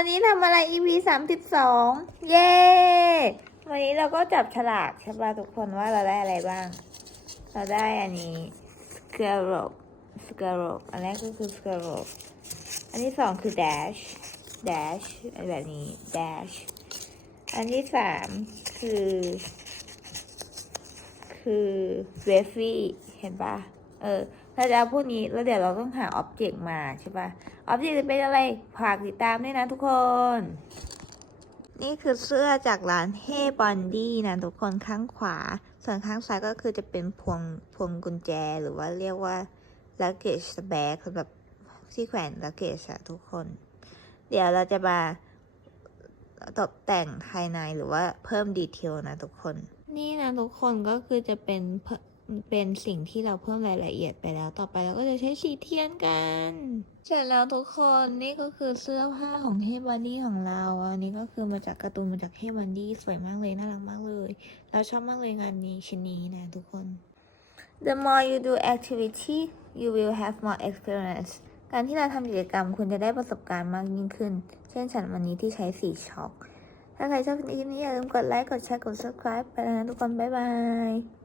วันนี้ทำอะไร EP สามสิบสองเย้ วันนี้เราก็จับฉลากใช่ป่ะทุกคนว่าเราได้อะไรบ้าง เราได้อันนี้ s c a r o p s c a r o p อันแรกก็คือ s c a r o p อันที่สองคือ dash dash แบบนี้ dash อันที่สามคือ คือ r e f y เห็นป่ะ เออ ถ้าจะเอาพวกนี้แล้วเดี๋ยวเราต้องหาอ็อบเจกต์มาใช่ปะอ็อบเจกต์จะเป็นอะไรฝากติดตามด้วยนะทุกคน นี่คือเสื้อจากร้านเฮบอนดี้นะทุกคนข้างขวา ส่วนข้างซ้ายก็คือจะเป็นพวงพวงกุญแจหรือว่าเรียกว่า luggage bag สำหรับที่แขวน luggage อะทุกคน เดี๋ยวเราจะมาตกแต่งภายในหรือว่าเพิ่มดีเทลนะทุกคน นี่นะทุกคนก็คือจะเป็น เพิ่มเป็นสิ่งที่เราเพิ่มรายละเอียดไปแล้ว ต่อไปเราก็จะใช้สีเทียนกัน เสร็จแล้วทุกคนนี่ก็คือเสื้อผ้าของเฮบันดี้ของเรา อันนี้ก็คือมาจากการ์ตูนมาจากเฮบันดี้สวยมากเลยน่ารักมากเลย เราชอบมากเลยงานนี้ชิ้นนี้นะทุกคน The more you do activity you will have more experience การที่เราทำกิจกรรมคุณจะได้ประสบการณ์มากยิ่งขึ้น เช่นฉันวันนี้ที่ใช้สีช็อกถ้าใครชอบคลิปนี้อย่าลืมกดไลค์ กดแชร์ กด subscribe ไปแล้วนะทุกคน บ๊ายบาย